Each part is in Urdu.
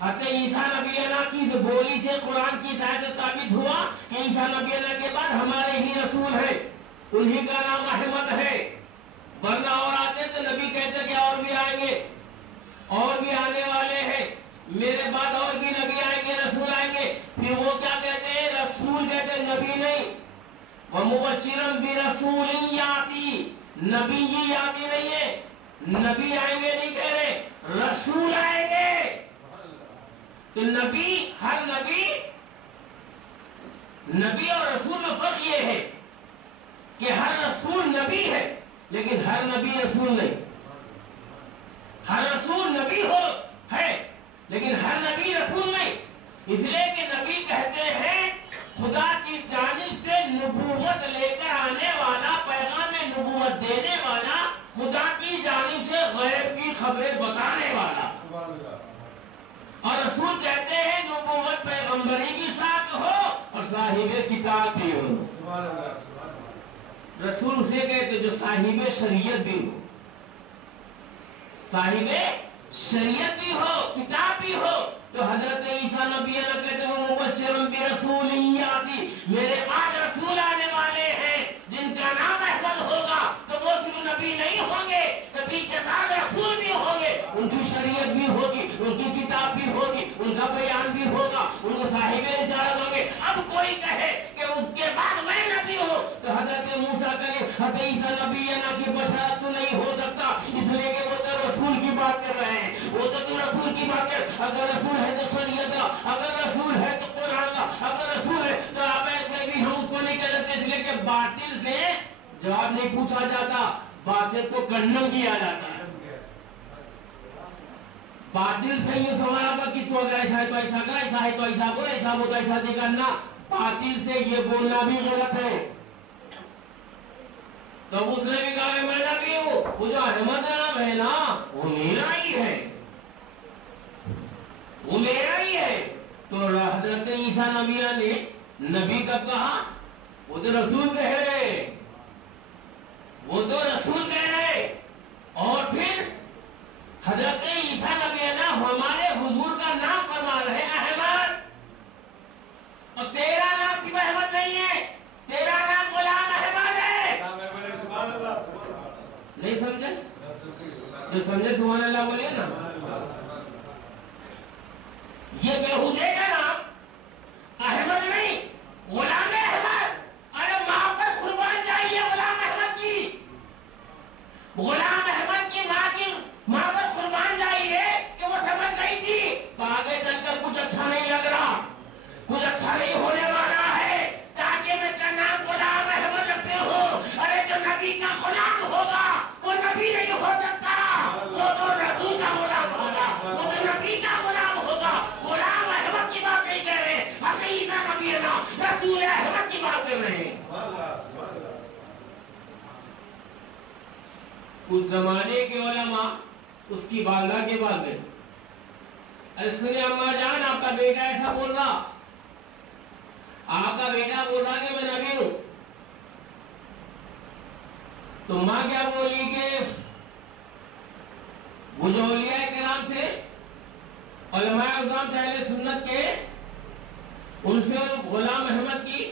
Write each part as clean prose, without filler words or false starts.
حتی عیسیٰ نبی اللہ کی بولی سے قرآن کی آیت ثابت ہوا کہ عیسیٰ نبی اللہ کے بعد ہمارے ہی رسول ہیں، انہی کا نام احمد ہے، ورنہ اور آتے تو نبی کہتے کہ اور بھی آئیں گے، اور بھی آنے والے ہیں، میرے بعد اور بھی نبی آئیں گے، رسول آئیں گے۔ پھر وہ کیا کہتے ہیں؟ رسول کہتے ہیں، نبی نہیں۔ وَمُبَشِّرًا بِرَسُولٍ يَأْتِي، نبی ہی آتی نہیں ہے، نبی آئیں گے نہیں کہہ رہے، رسول آئیں گے۔ تو نبی، ہر نبی اور رسول میں فرق یہ ہے کہ ہر رسول نبی ہے لیکن ہر نبی رسول نہیں۔ ہر رسول نبی ہے لیکن ہر نبی رسول نہیں، اس لیے کہ نبی کہتے ہیں خدا کی جانب سے نبوت لے کر آنے والا، پیغام نبوت دینے والا، خدا کی جانب سے غیب کی خبریں بتانے والا۔ اور رسول کہتے ہیں نبوت پیغمبری کی ساتھ ہو اور صاحب کتاب بھی ہو۔ رسول اسے کہتے جو صاحب شریعت بھی ہو، صاحب شریعت بھی ہو، کتاب بھی ہو۔ تو حضرت عیسیٰ نبی اللہ کہتے ہیں مبشرا برسول یاتی، میرے بعد رسول آنے والے ہیں جن کا نام احمد ہوگا، تو وہ صرف نبی نہیں ہوں گے، نبی کے بعد رسول بھی ہوں گے، ان کی شریعت بھی ہوگی، ان کی کتاب بھی ہوگی، ان کا بیان بھی ہوگا، ان کو صاحب رسالت ہوں گے۔ اب کوئی کہے کہ اس کے بعد میں نبی ہوں تو حضرت موسیٰ کلیم، حضرت عیسیٰ نبی کی بشارت تو نہیں ہو سکتا، اس لیے کہ وہ تو رسول کی بات کر رہے ہیں، وہ تو رسول کی بات کر، اگر رسول ہے تو شریعت کا، اگر رسول ہے تو قرآن کا، اگر رسول ہے تو آپ ایسے بھی ہم اس کو نہیں کہہ سکتے، اس لیے کہ باطل سے جواب نہیں پوچھا جاتا، باطل کو کنڈم کیا جاتا ہے۔ باطل سے یہ سوال آپ کہ تو اگر ایسا ہے تو ایسا کر، ایسا ہے تو ایسا کرو، ایسا ہو تو ایسا نہیں کرنا، باطل سے یہ بولنا بھی غلط ہے۔ تو اس نے بھی کہا کہ میں نبی ہوں، وہ جو احمد نام ہے نا وہ میرا ہی ہے، وہ میرا ہی ہے۔ تو حضرت عیسیٰ نبی نے نبی کب کہا؟ وہ تو رسول کہہ رہے، وہ تو رسول کہہ رہے۔ اور پھر حضرت عیسیٰ نبی نے ہمارے حضور کا نام فرما رہے احمد، اور تیرا نام صرف احمد نہیں ہے، تیرا نام غلام احمد ہے۔ نہیں سمجھے؟ جو سمجھے سبحان اللہ بولیے نا۔ یہ بیہودے کا نام احمد نہیں، غلام احمد۔ ارے ماں پر قربان جائیے غلام احمد کی، غلام احمد کی ماں پر قربان جائیے کہ وہ سمجھ گئی تھی آگے چل کر کچھ اچھا نہیں لگ رہا، کچھ اچھا نہیں ہونے والا ہے، تاکہ میں کا نام غلام احمد رکھتے ہو۔ ارے جو نبی کا غلام ہوگا وہ نبی نہیں ہو سکتا، وہ تو رسول کا غلام ہوگا، وہ تو نبی کا غلام ہوگا۔ غلام احمد کی بات نہیں کہہ رہے، عیسیٰ نبی ہے نا، رسول احمد کی بات کر رہے ہیں۔ اس زمانے کے علماء اس کی والدہ کے پاس گئے، ارے سنیں اماں جان آپ کا بیٹا ایسا بول رہا، آپ کا بیٹا بول رہا کہ میں نبی ہوں۔ تو ماں کیا بولی کہ وہ جو اولیاء کرام تھے، علماء اعظم تھے اہل سنت کے، ان سے غلام احمد کی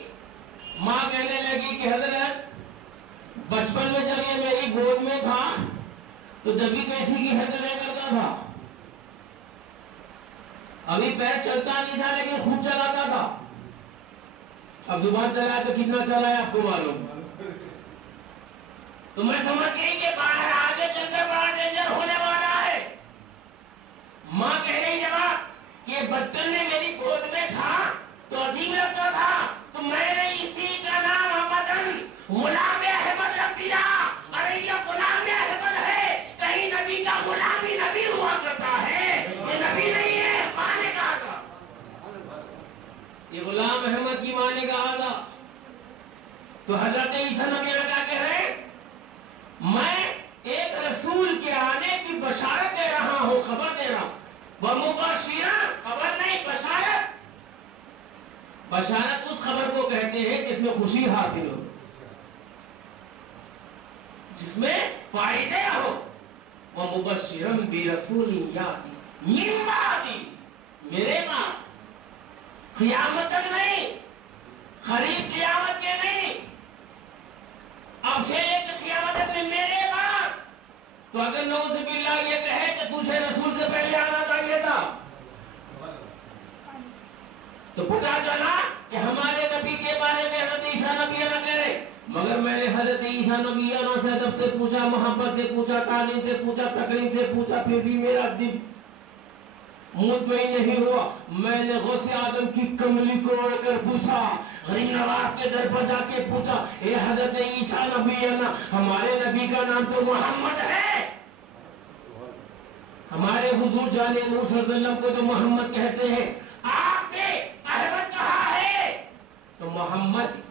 ماں کہنے لگی کہ حضرت بچپن میں جب یہ میری گود میں تھا تو جب بھی کیسی کی حرکتیں کرتا تھا، ابھی پیر چلتا نہیں تھا لیکن خوب چلاتا تھا، اب زبان چلایا تو کتنا چلایا آپ کو معلوم۔ تو میں سمجھ گئی کہ باہر آگے چل کر بڑا ڈینجر ہونے والا ہے۔ ماں کہہ رہی جواب کہ بچپن میں میری گود میں تھا تو عجیب لگتا تھا، تو میں نے اسی کا نام ابداً غلام احمد رکھ دیا۔ ارے یہ غلام احمد ہے، کہیں نبی کا غلام ہی نبی ہوا کرتا ہے، یہ نبی نہیں ہے، ماں نے کہا تھا، یہ غلام احمد کی ماں نے کہا تھا۔ تو حضرت عیسیٰ نبی نے کہا کہ میں ایک رسول کے آنے کی بشارت دے رہا ہوں، خبر دے رہا ہوں۔ وَمُبَشِّرًا، خبر نہیں بشارت۔ بشارت اس خبر کو کہتے ہیں جس میں خوشی حاصل ہو، جس میں فائدے ہو۔ وَمُبَشِّرًا بِرَسُولٍ يَأْتِي مِن بَعْدِي، قیامت تک نہیں، قریب قیامت کے نہیں، اب سے لے کے قیامت تک میں میرے بعد. تو اگر نعوذ باللہ یہ کہے کہ تجھے رسول سے پہلے آنا چاہیے تھا، تو پتا چلا کہ ہمارے نبی کے بارے میں حضرت عیسیٰ نبی نہ کرے. مگر میں نے حضرت عیسیٰ نبی سے ادب سے پوچھا، محبت سے پوچھا، تعلیم سے پوچھا، تقریم سے پوچھا، پھر بھی میرا دل مطمئن نہیں ہوا. میں نے غوث آدم کی کملی کو اڑ کر پوچھا، غریب نواز کے در پر جا کے پوچھا، اے حضرت عیسیٰ نبی ہمارے نبی کا نام تو محمد ہے، ہمارے حضور جان نور صلی اللہ علیہ وسلم کو تو محمد کہتے ہیں، آپ نے احمد کہا ہے تو محمد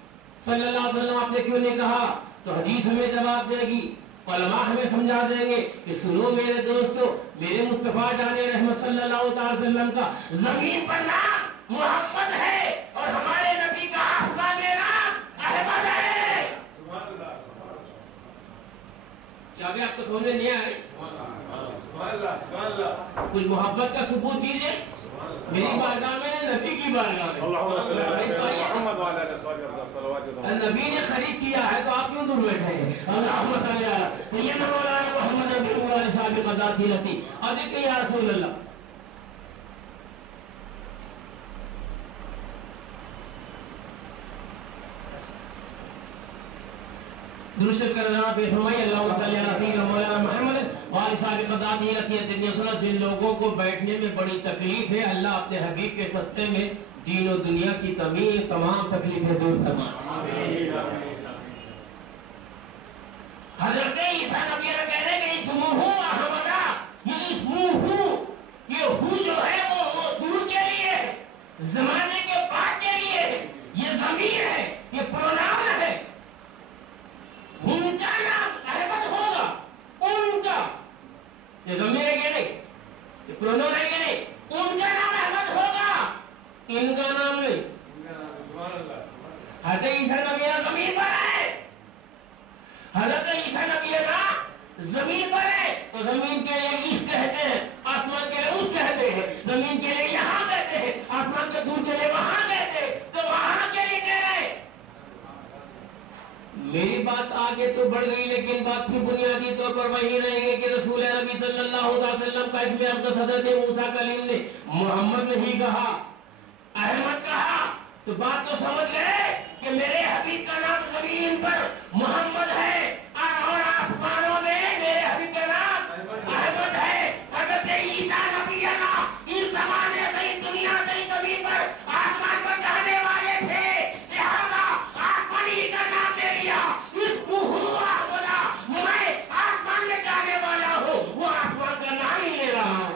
صلی اللہ علیہ وسلم آپ نے کیوں نہیں کہا؟ تو حدیث ہمیں جواب دے گی، علماء ہمیں سمجھا دیں گے کہ سنو میرے دوستو، میرے مصطفیٰ جان رحمت صلی اللہ علیہ وسلم کا زمین پر نام محمد ہے اور ہمارے نبی کا آسمان میں نام احمد ہے. کیا بھی آپ کو سمجھ نہیں آ رہی؟ کچھ محبت کا ثبوت دیجئے میری بارگاہ میں نے، نبی کی بارگاہ میں. نبی نے خرید کیا ہے تو آپ کیوں دور بیٹھے ہیں؟ اللہم صلی علی سیدنا مولانا محمد ربی اللہ صاحب قضا تھی لتی ادھک یا رسول اللہ. درود شریف کا نام پیش فرمائیے، اللہم صلی علی سیدنا مولانا محمد وآل صاحب قضا تھی لتی ادھک. جن لوگوں کو بیٹھنے میں بڑی تکلیف ہے، اللہ اپنے حبیب کے صدقے میں دین و دنیا کی تمام تکلیفیں دور فرمائے. حضرت عیسیٰ نبی نے کہہ رہے کہ اسمہ احمدہ، یہ اسمہ، یہ ہو جو ہے وہ دور کے لیے ہے، زمانے کے بعد کے لیے ہے، یہ ضمیر ہے، یہ پروناؤن ہے. ان کا نام احمد ہوگا، ان کا، یہ ضمیر ہے کہ نہیں، یہ پروناؤن ہے کہ نہیں، ان کا نام احمد ہوگا، ان کا نام نہیں. حضرت عیسیٰ نبی زمین پر ہے، حضرت عیسیٰ نبی زمین پر ہے تو زمین کے لیے اس کہتے ہیں، آسمان کے لیے اس کہتے ہیں، زمین کے لیے یہاں کہتے ہیں، آسمان کے دور کے لیے وہاں کہتے ہیں، تو وہاں کے لیے کہہ رہے. میری بات آگے تو بڑھ گئی لیکن بات پھر بنیادی طور پر وہی رہے گی کہ رسول نبی صلی اللہ علیہ وسلم کا اسم اقدس حضرت موسیٰ کلیم نے محمد نہیں کہا، احمد کہا. تو بات تو سمجھ گئے کہ میرے حبیب کا نام زمین پر محمد ہے اور آسمانوں میں میرے حبیب کا نام احمد ہے. حضرت عیسیٰ نبی اس زمانے سے دنیا سے زمین پر آسمان پر جانے والے تھے، لہذا آسمانی کا نام لے لیا. میں آسمان میں جانے والا ہوں، وہ آسمان کا نام ہی لے رہا ہوں.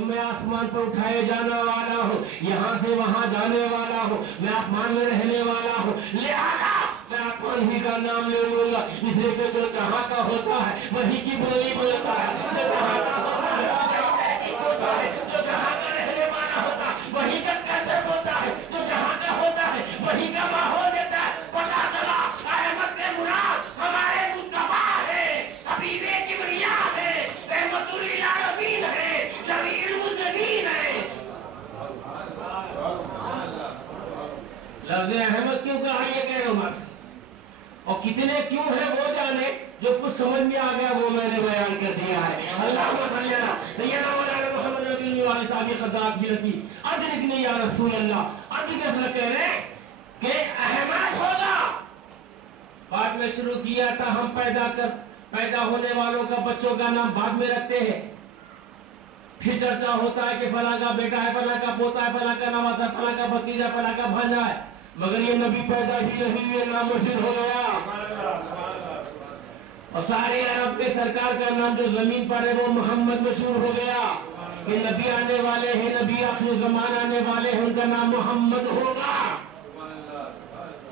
میں آسمان پر اٹھائے جانے والا ہوں، یہاں سے وہاں جانے والا ہوں، میں آسمان میں رہنے والا ہوں، لہذا میں آسمان ہی کا نام لے لوں گا. اس لیے کہ جو جہاں کا ہوتا ہے وہی کی بولی بولتا ہے، جو جہاں کا ہوتا ہے جو جہاں کا رہنے والا ہوتا ہے وہی کا کلچر ہوتا ہے، جو جہاں کا ہوتا ہے وہی کا ماحول دیتا ہے. پتا چلا احمد سے مراد ہمارے مصطفیٰ ہے، حبیب کبریا ہے، رحمت للعالمین ہے، لفظ احمد کیوں کہا یہ کہہ رہا ہوں، اور کتنے کیوں ہیں وہ جانے، جو کچھ سمجھ میں آ گیا وہ میں نے بیان کر دیا ہے. اللہم صلی علی سیدنا مولانا محمد ربی اللہ صاحب قضا تھی لتی ادرکنی یا رسول اللہ. ادرک اس کہہ رہے کہ احمد ہوگا. بعد میں شروع کیا تھا ہم پیدا ہونے والوں کا بچوں کا نام بعد میں رکھتے ہیں، پھر چرچا ہوتا ہے کہ فلاں کا بیٹا ہے، فلاں کا پوتا ہے، فلاں کا نوازا، فلاں کا بھتیجا، فلاں کا بھانجا ہے، مگر یہ نبی پیدا ہی نہیں، یہ نام مشہور ہو گیا. اور سارے عرب کے سرکار کا نام جو زمین پر ہے وہ محمد مشہور ہو گیا کہ نبی آنے والے ہیں، نبی آخر زمان آنے والے ہیں، ان کا نام محمد ہوگا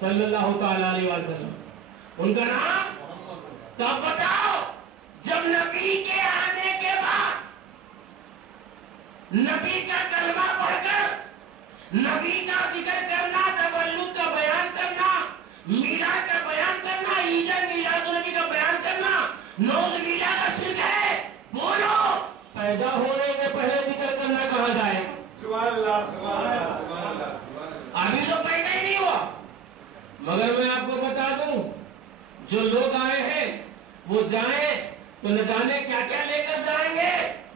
صلی اللہ تعالی علیہ وسلم. ان کا نام؟ تو اب بتاؤ، جب نبی کے آنے کے بعد نبی کا کلمہ پڑھ کر نبی کا ذکر کرنا، تولد کا بیان کرنا، میلاد کا بیان کرنا، عید میلاد النبی کا بیان کرنا نعوذ باللہ کا شرک ہے؟ بولو، پیدا ہونے کے پہلے ذکر کرنا کہاں جائے؟ سبحان اللہ، سبحان اللہ، سبحان اللہ۔ ابھی تو پیدا ہی نہیں ہوا۔ مگر میں آپ کو بتا دوں، جو لوگ آئے ہیں وہ جائیں تو نہ جانے کیا کیا لے کر جائیں گے،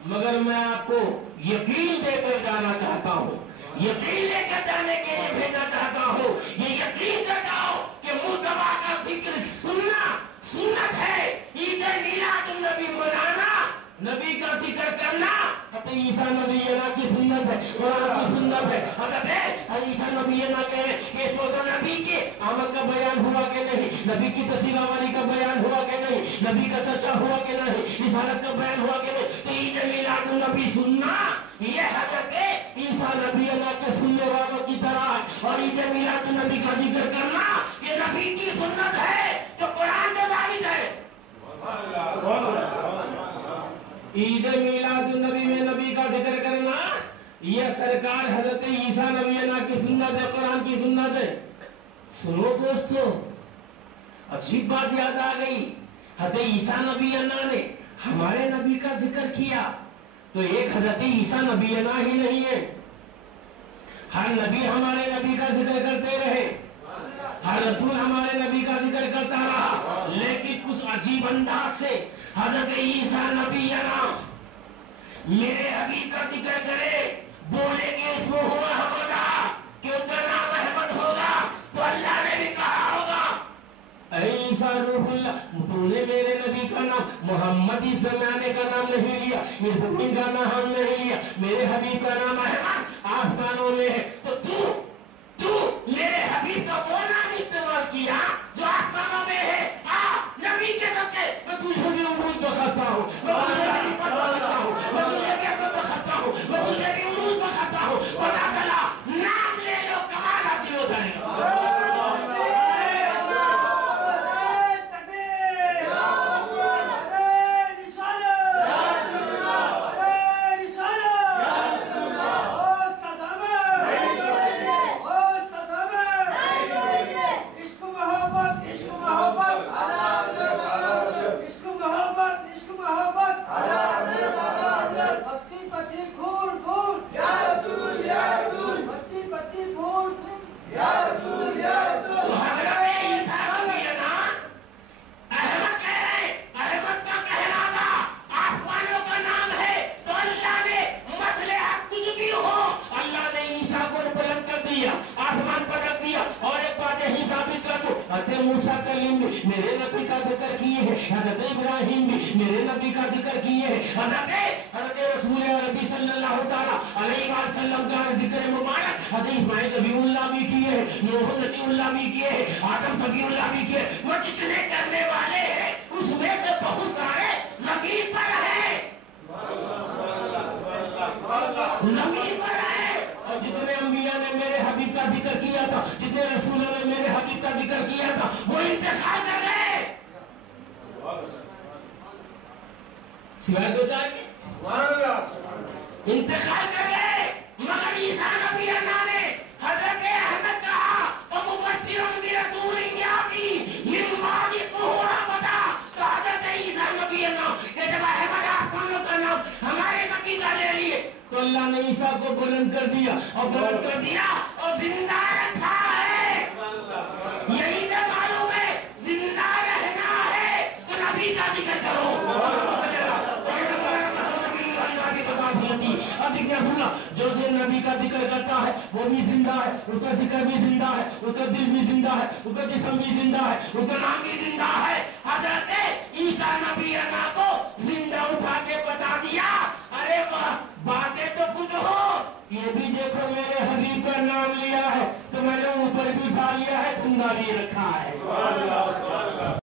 مگر میں آپ کو یقین دے کر جانا چاہتا ہوں، یقین لے کر جانے کے لیے بھیجنا چاہتا ہوں۔ یہ یقین کر جاؤ کہ مصطفیٰ کا ذکر سننا سنت ہے، عید میلاد النبی منانا، نبی کا ذکر کرنا حضرت عیسیٰ نبی کی سنت ہے، قرآن کی سنت ہے۔ حضرت عیسیٰ نبی کہ اس وقت نبی کی آمد کا بیان ہوا کہ نہیں، نبی کی تشریف آوری کا بیان ہوا کہ نہیں، نبی کا چرچا ہوا کہ نہیں، رسالت کا بیان ہوا کہ نہیں، تو عید میلاد النبی سننا یہ حضرت عیسیٰ نبی کے سننے والوں کی طرح ہے، اور عید میلاد النبی کا ذکر کرنا یہ نبی کی سنت ہے جو قرآن میں ثابت ہے۔ عید میلاد النبی میں نبی کا ذکر کرنا یہ سرکار حضرت عیسیٰ نبی کی سنت ہے، قرآن کی سنت ہے۔ سنو دوستو، عجیب بات یاد آ گئی، حضرت عیسیٰ نبی نے ہمارے نبی کا ذکر کیا تو ایک حضرت عیسیٰ نبی ہی نہیں ہے، ہر نبی ہمارے نبی کا ذکر کرتے رہے، ہر رسول ہمارے نبی کا ذکر کرتا رہا، لیکن کچھ عجیب انداز سے حضرت عیسیٰ نبی میرے حبیب کا ذکر کرے، بولے کہ اس میں ہوا حمدہ، کہ ان کا نام احمد ہوگا، تو اللہ نے بھی کہا ہوگا اے عیسیٰ روح اللہ، تو نے میرے نبی کا نام محمد اس زمانے کا نام نہیں لیا، یہ زمین کا نام نہیں لیا، میرے حبیب کا نام احمد آسمانوں میں ہے، تو میرے حبیب کا وہ نام استعمال کیا جو آسمانوں میں ہے۔ نبی کے سبتے میں تجھے بھی عروج بخاتا ہوں، میں تجھے بھی فتوہ کرتا ہوں، میں تجھے بھی عبد بخاتا ہوں، میں تجھے بھی عروج بخاتا ہوں، بتا چلا نام لے لو کمال حاصل ہو جائے گا۔ موسیٰ کلیم بھی میرے نبی کا ذکر کیے ہیں، حضرت ابراہیم بھی میرے نبی کا ذکر کیے ہیں، حضرت رسول عربی صلی اللہ تعالیٰ علیہ وسلم کا ذکر مبارک حضرت اسماعیل نبی اللہ بھی کیے ہیں، نوح نبی اللہ بھی کیے ہیں، آدم صفی اللہ بھی کیے ہیں۔ وہ جتنے کرنے والے ہیں اس میں سے بہت سارے زمین پر ہیں، زمین پر ہیں، اور جتنے انبیاء نے میرے حبیب کا ذکر کیا تھا، جتنے رسولوں نے میرے حبیب کا ذکر کیا تھا، وہ انتخاب کر رہے سوائے دو چار کے انتخاب کر رہے، مگر عیسیٰ نبی نے حضرت احمد کہا وَمُبَشِّرًا بِرَسُولٍ يَأْتِي مِن بَعْدِهِ اسْمُهُ أَحْمَدَ، تو حضرت عیسیٰ نبی کہ جب احمد آسمانوں کا نام ہمارے نبی کا لے لیے تو اللہ نے عیسیٰ کو بلند کر دیا، اور بلند کر دیا اور زندہ رکھا ہے۔ یہی تو معلوم ہے زندہ رہنا ہے تو نبی کا ذکر کرو۔ جو نبی کا ذکر کرتا ہے وہ بھی زندہ ہے، اس کا ذکر بھی زندہ ہے، اس کا دل بھی زندہ ہے، اس کا جسم بھی زندہ ہے، اس کا نام بھی زندہ ہے۔ حضرت عیسیٰ نبی کو